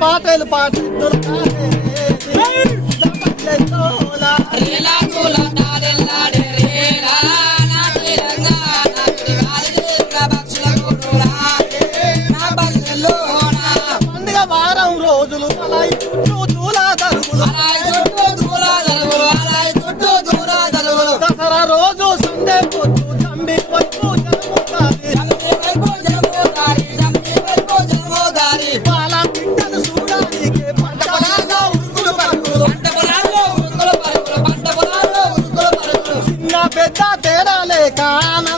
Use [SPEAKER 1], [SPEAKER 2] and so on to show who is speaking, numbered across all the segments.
[SPEAKER 1] పాటలు పాటలు da na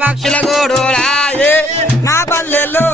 [SPEAKER 2] పక్షుల గూడు రాయే నా పల్లెల్లో